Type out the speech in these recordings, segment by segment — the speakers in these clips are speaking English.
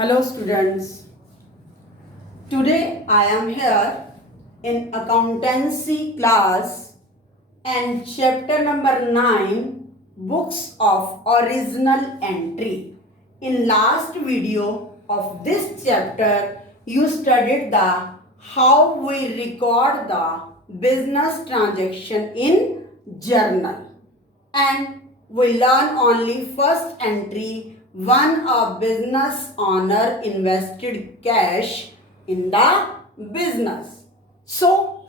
Hello students. Today I am here in accountancy class and chapter number 9, books of original entry. In last video of this chapter you studied the how we record the business transaction in journal, and we learn only first entry, one a business owner invested cash in the business. So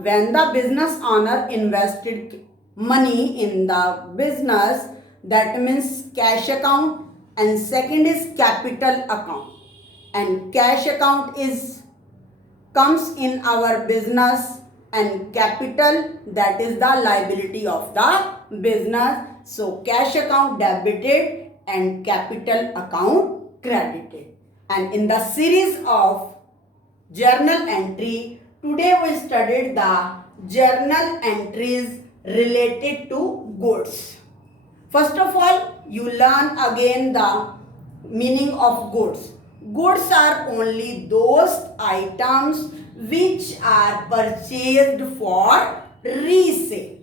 when the business owner invested money in the business, that means cash account, and second is capital account, and cash account is comes in our business, and capital, that is the liability of the business. So cash account debited and capital account credited. And in the series of journal entry, today we studied the journal entries related to goods. First of all, you learn again the meaning of goods. Goods are only those items which are purchased for resale.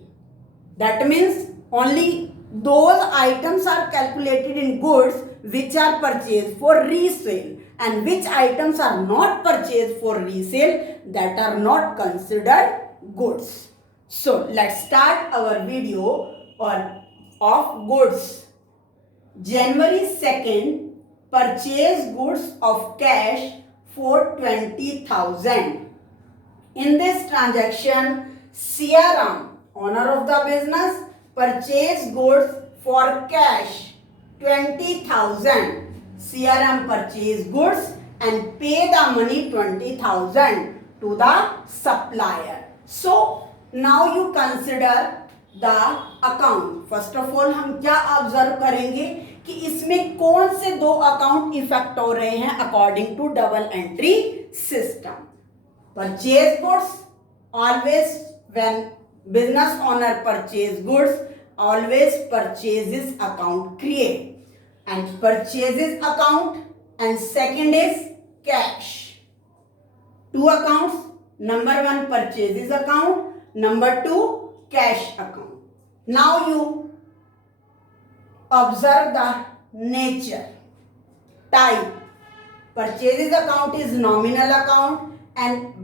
That means only those items are calculated in goods which are purchased for resale, and which items are not purchased for resale, that are not considered goods. So let's start our video of goods. January 2nd, purchase goods of cash for 20,000. In this transaction, Siaram, owner of the business, purchased goods for cash 20,000. Siaram purchased goods and pay the money 20,000 to the supplier. So now you consider the account. First of all हम क्या observe करेंगे कि इसमें कौन से दो account effect हो रहे हैं according to double entry system. Purchase goods, always when business owner purchase goods, always purchases account create, and purchases account, and second is cash. Two accounts, number one purchases account, number two cash account. Now you observe the nature, type. Purchases account is nominal account, and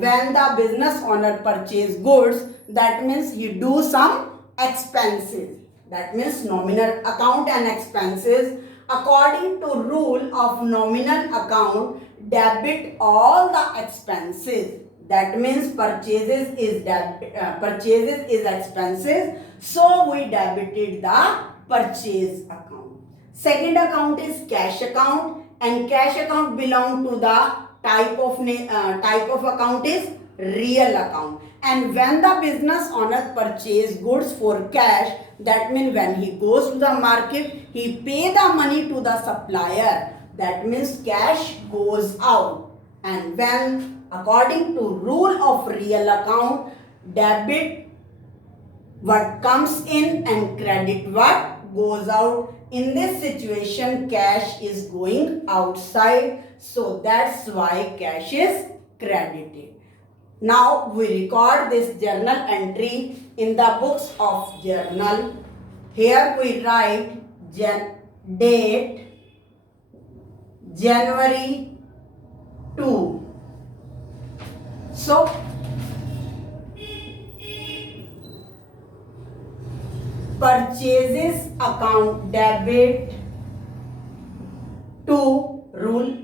when the business owner purchase goods, that means he do some expenses. That means nominal account and expenses. According to rule of nominal account, debit all the expenses. That means purchases is expenses, so we debited the purchase account. Second account is cash account, and cash account belong to the type of account is real account. And when the business owner purchase goods for cash, that means when he goes to the market, he pay the money to the supplier. That means cash goes out. And when according to rule of real account, debit what comes in and credit what goes out. In this situation, cash is going outside, so that's why cash is credited. Now we record this journal entry in the books of journal. Here we write date January 2. So purchases account debit to rule.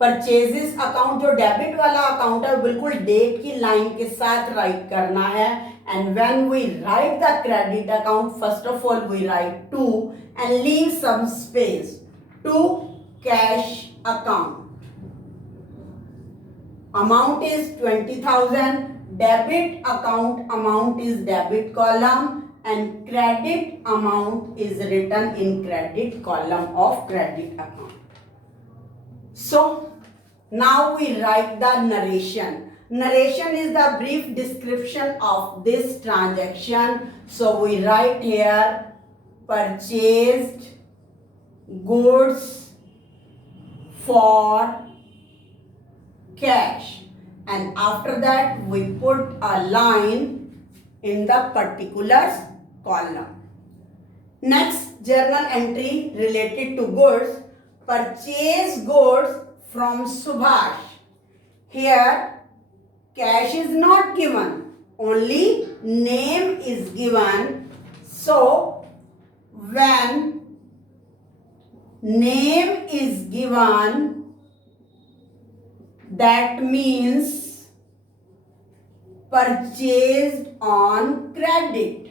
Purchases account जो debit वाला account है बिल्कुल date की line के साथ write करना है. And when we write the credit account, first of all we write to and leave some space to cash account. Amount is 20,000. Debit account amount is debit column, and credit amount is written in credit column of credit account. So now we write the narration. Narration is the brief description of this transaction. So we write here purchased goods for cash, and after that we put a line in the particulars column. Next journal entry related to goods. Purchase goods from Subhash. Here cash is not given, only name is given. So when name is given, that means purchased on credit.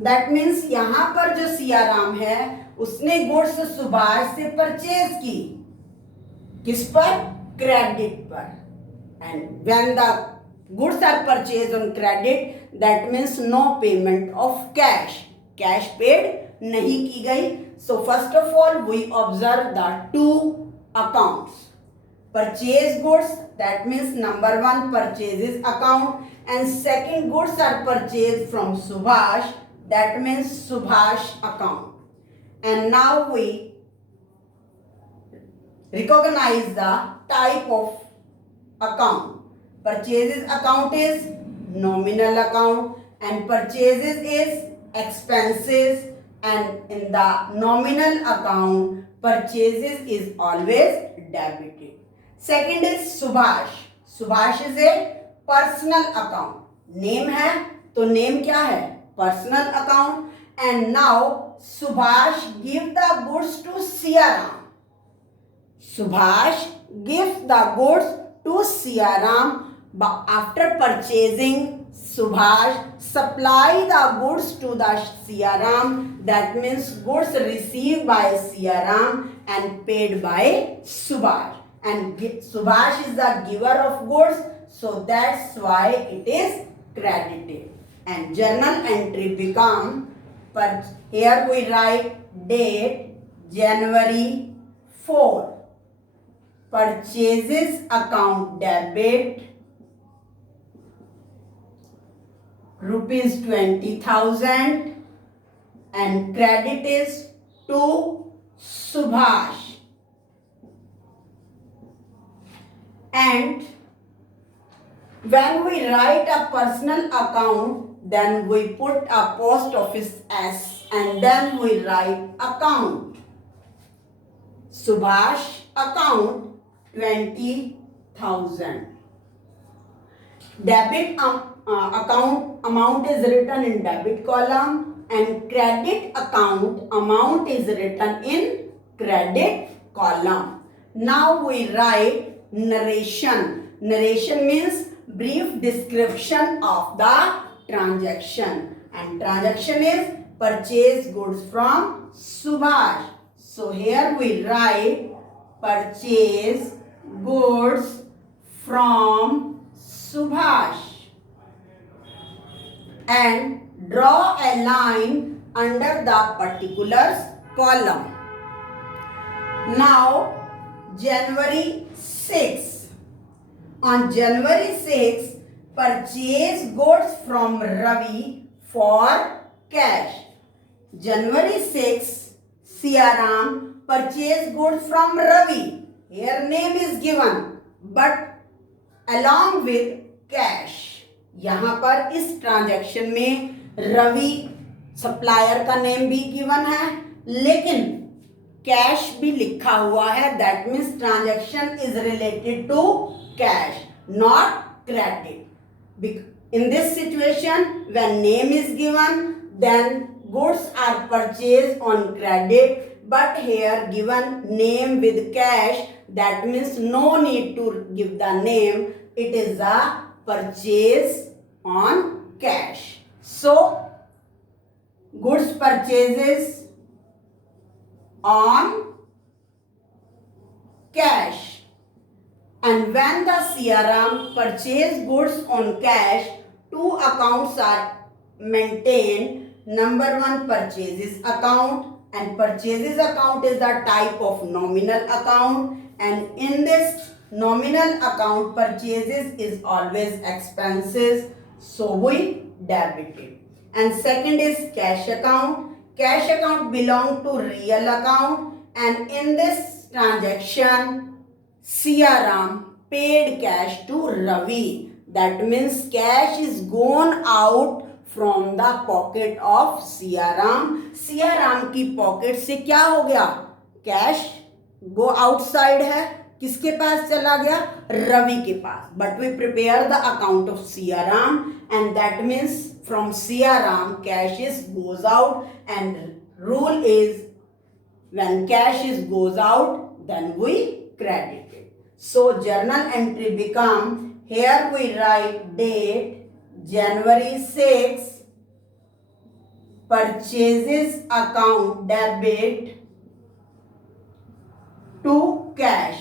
That means यहाँ पर जो सियाराम है उसने goods Subhash से purchase की, किस पर? Credit पर. And when the goods are purchase on credit, that means no payment of cash. Cash paid नहीं की गई. So first of all we observe the two accounts. Purchase goods, that means number 1 purchases account, and second goods are purchase from Subhash, that means Subhash account. And now we recognize the type of account. Purchases account is nominal account and purchases is expenses, and in the nominal account purchases is always debited. Second is Subhash. Subhash is a personal account. Name है तो name क्या है? Personal account. And now Subhash give the goods to Siaram. Subhash gives the goods to Siaram. But after purchasing, Subhash supply the goods to the Siaram. That means goods received by Siaram and paid by Subhash. And Subhash is the giver of goods, so that's why it is credited. And journal entry become, here we write date January 4. Purchases account debit rupees 20,000 and credit is to Subhash. And when we write a personal account, then we put a post office S and then we write account. Subhash account 20,000. Debit account amount is written in debit column and credit account amount is written in credit column. Now we write narration. Narration means brief description of the transaction, and transaction is purchase goods from Subhash. So here we write purchase goods from Subhash and draw a line under the particulars column. Now January 6. On January 6, purchase goods from Ravi for cash. January 6, Siaram purchase goods from Ravi. Here name is given, but along with cash. यहाँ पर इस transaction में Ravi supplier का name भी given है, लेकिन cash भी लिखा हुआ है. That means transaction is related to cash, not credit. In this situation, when name is given, then goods are purchased on credit, but here given name with cash, that means no need to give the name. It is a purchase on cash. So goods purchases on cash. And when the Siaram purchase goods on cash, two accounts are maintained. Number 1 purchases account, and purchases account is the type of nominal account, and in this nominal account purchases is always expenses, so we debit it. and second is cash account. Cash account belong to real account, and in this transaction Siaram paid cash to Ravi. That means cash is gone out from the pocket of Siaram. Siaram की pocket से क्या हो गया? Cash go outside है, किसके पास चला गया? रवि के पास. But we prepare the account of Siyaram and that means from Siyaram cash is goes out and rule is when cash is goes out then we credit it. So journal entry become, here we write date January 6, purchases account debit to cash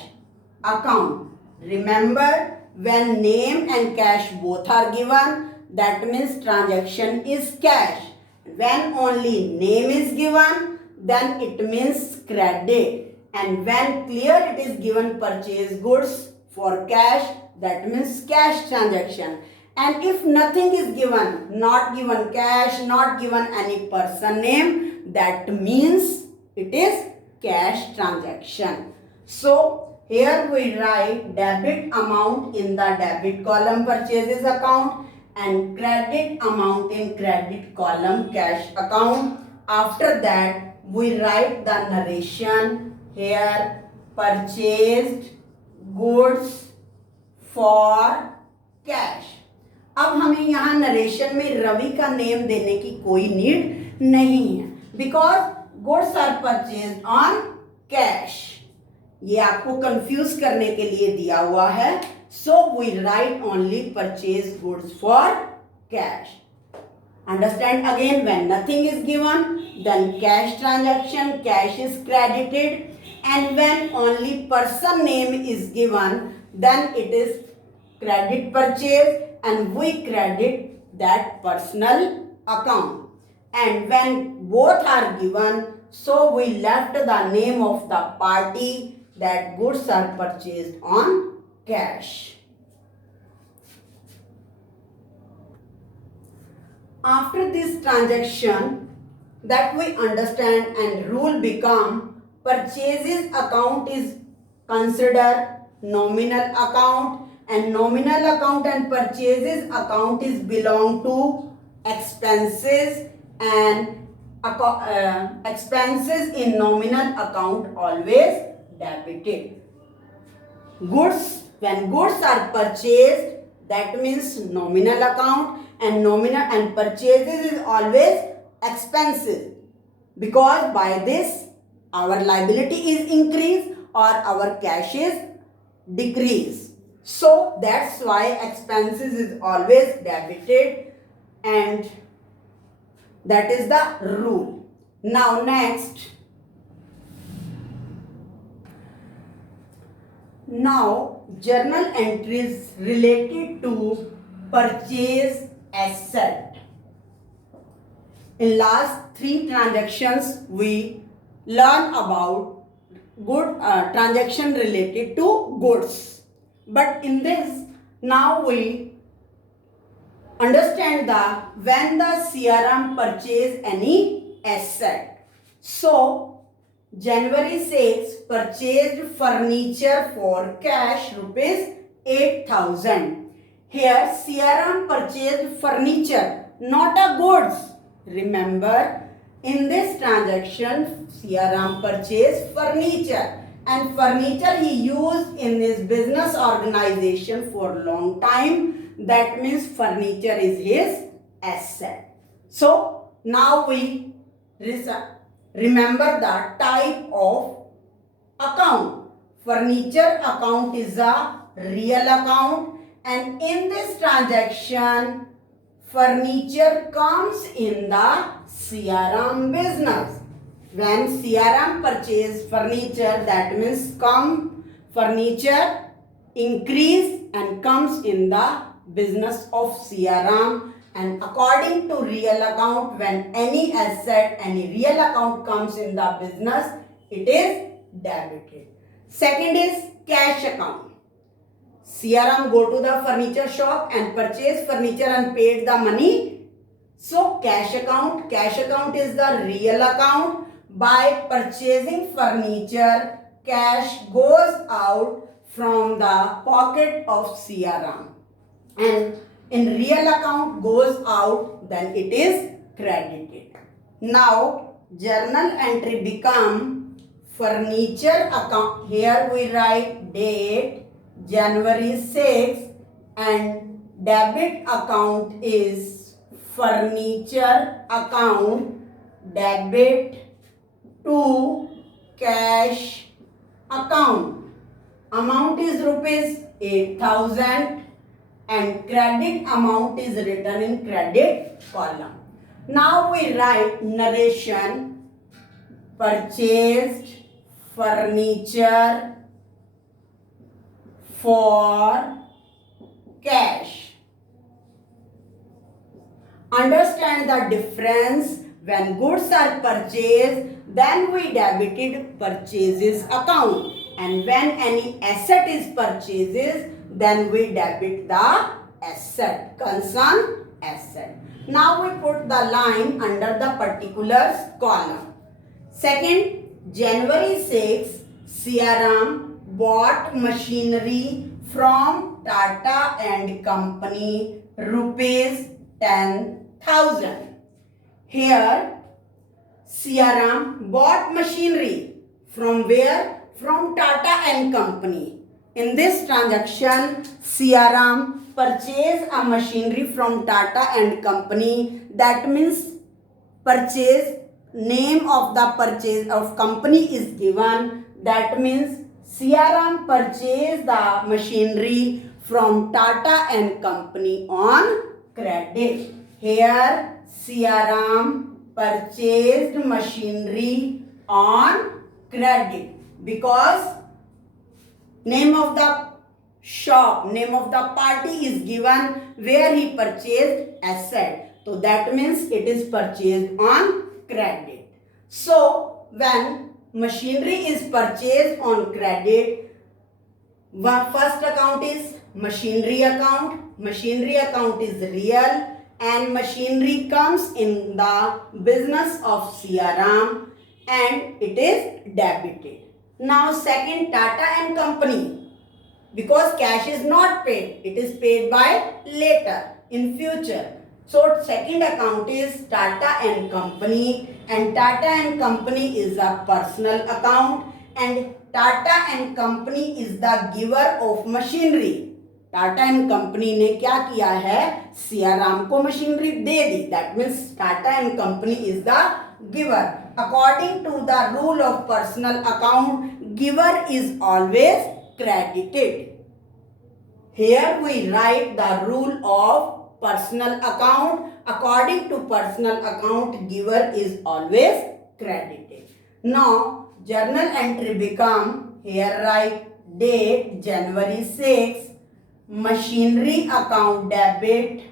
account. Remember, when name and cash both are given, that means transaction is cash. When only name is given, then it means credit, and when clear it is given purchase goods for cash, that means cash transaction. And if nothing is given, not given cash, not given any person name, that means it is cash transaction. So here we write debit amount in the debit column purchases account and credit amount in credit column cash account. After that we write the narration, here purchased goods for cash. अब हमें यहाँ narration में रवि का name देने की कोई need नहीं है, because goods are purchased on cash. ये आपको कंफ्यूज करने के लिए दिया हुआ है. So we write only purchase goods for cash. Understand again, when nothing is given, then cash transaction, cash is credited, and when only person name is given, then it is credit purchase and we credit that personal account. And when both are given, so we left the name of the party that goods are purchased on cash. After this transaction that we understand and rule become, purchases account is considered nominal account, and nominal account and purchases account is belong to expenses, and expenses in nominal account always debited. Goods, when goods are purchased, that means nominal account, and nominal and purchases is always expenses, because by this our liability is increased or our cash is decreased. So that's why expenses is always debited, and that is the rule. Now next, now journal entries related to purchase asset. In last 3 transactions we learn about good transaction related to goods, but in this now we understand the when the CRM purchase any asset. So January 6 purchased furniture for cash rupees 8,000. Here CRM purchased furniture, not a goods. Remember, in this transaction CRM purchased furniture, and furniture he used in his business organization for long time. That means furniture is his asset. So now we remember the type of account. Furniture account is a real account, and in this transaction furniture comes in the CRM business. When CRM purchase furniture, that means furniture increase and comes in the business of CRM. And according to real account, when any asset, any real account comes in the business, it is debited. Second is cash account. CRM go to the furniture shop and purchase furniture and paid the money So cash account is the real account. By purchasing furniture, cash goes out from the pocket of Siaram, and in real account goes out, then it is credited. Now journal entry become furniture account. Here we write date January 6 and debit account is furniture account, debit to cash account. Amount is rupees 8,000 and credit amount is written in credit column. Now we write narration purchased furniture for cash. Understand the difference. When goods are purchased, then we debited purchases account, and when any asset is purchases, then we debit the asset, concern asset. Now we put the line under the particulars column. Second, January 6, Siaram bought machinery from Tata and Company, rupees 10,000. Here, Siaram bought machinery from where? From Tata and Company. In this transaction, Siaram purchased a machinery from Tata and Company. That means purchase, name of the purchase of company is given. That means Siaram purchased the machinery from Tata and Company on credit. Here Siaram purchased machinery on credit because name of the shop, name of the party is given where he purchased asset. So that means it is purchased on credit. So when machinery is purchased on credit, first account is machinery account. Machinery account is real and machinery comes in the business of Siaram and it is debited. Now second, Tata and Company, because cash is not paid, it is paid by later in future. So second account is Tata and Company, and Tata and Company is a personal account and Tata and Company is the giver of machinery. Tata and company ने क्या किया है, सियाराम को machinery दे दी. That means Tata and company is the giver. According to the rule of personal account, giver is always credited. Here we write the rule of personal account. According to personal account, giver is always credited. Now journal entry become, here write date January 6, machinery account debit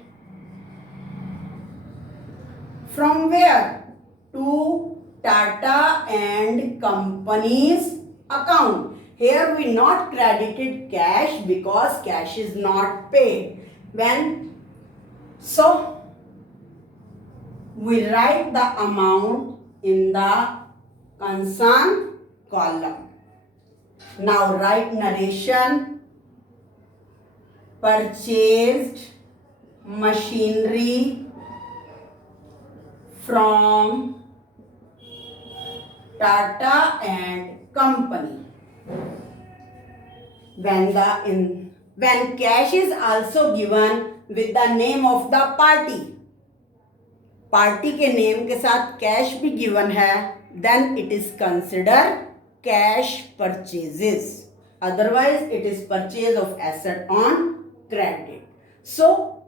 from where? To Tata and Company's account. Here we not credited cash because cash is not paid. So we write the amount in the concern column. Now write narration purchased machinery from Tata and Company. When cash is also given with the name of the party, party के name के साथ cash भी given है, then it is considered cash purchases. Otherwise it is purchase of asset on credit. So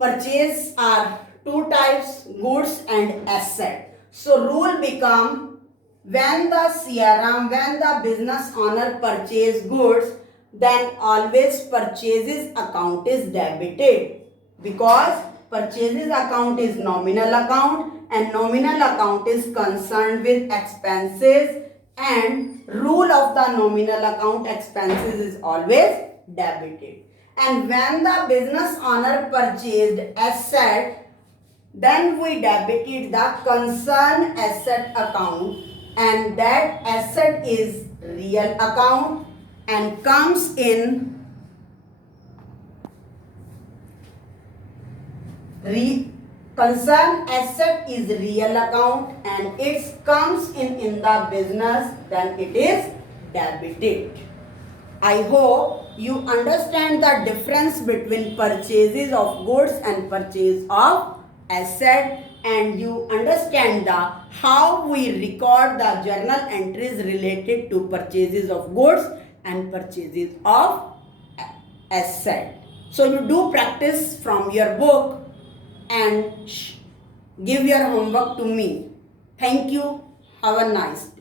purchase are two types, goods and asset. So rule become, when the business owner purchase goods, then always purchases account is debited, because purchases account is nominal account and nominal account is concerned with expenses, and rule of the nominal account, expenses is always debited. And when the business owner purchased asset, Then we debited the concerned asset account, and that asset is real account and comes in concerned asset is real account and it comes in the business, then it is debited. I hope you understand the difference between purchases of goods and purchase of asset, and you understand the how we record the journal entries related to purchases of goods and purchases of asset. So you do practice from your book and give your homework to me. Thank you. Have a nice day.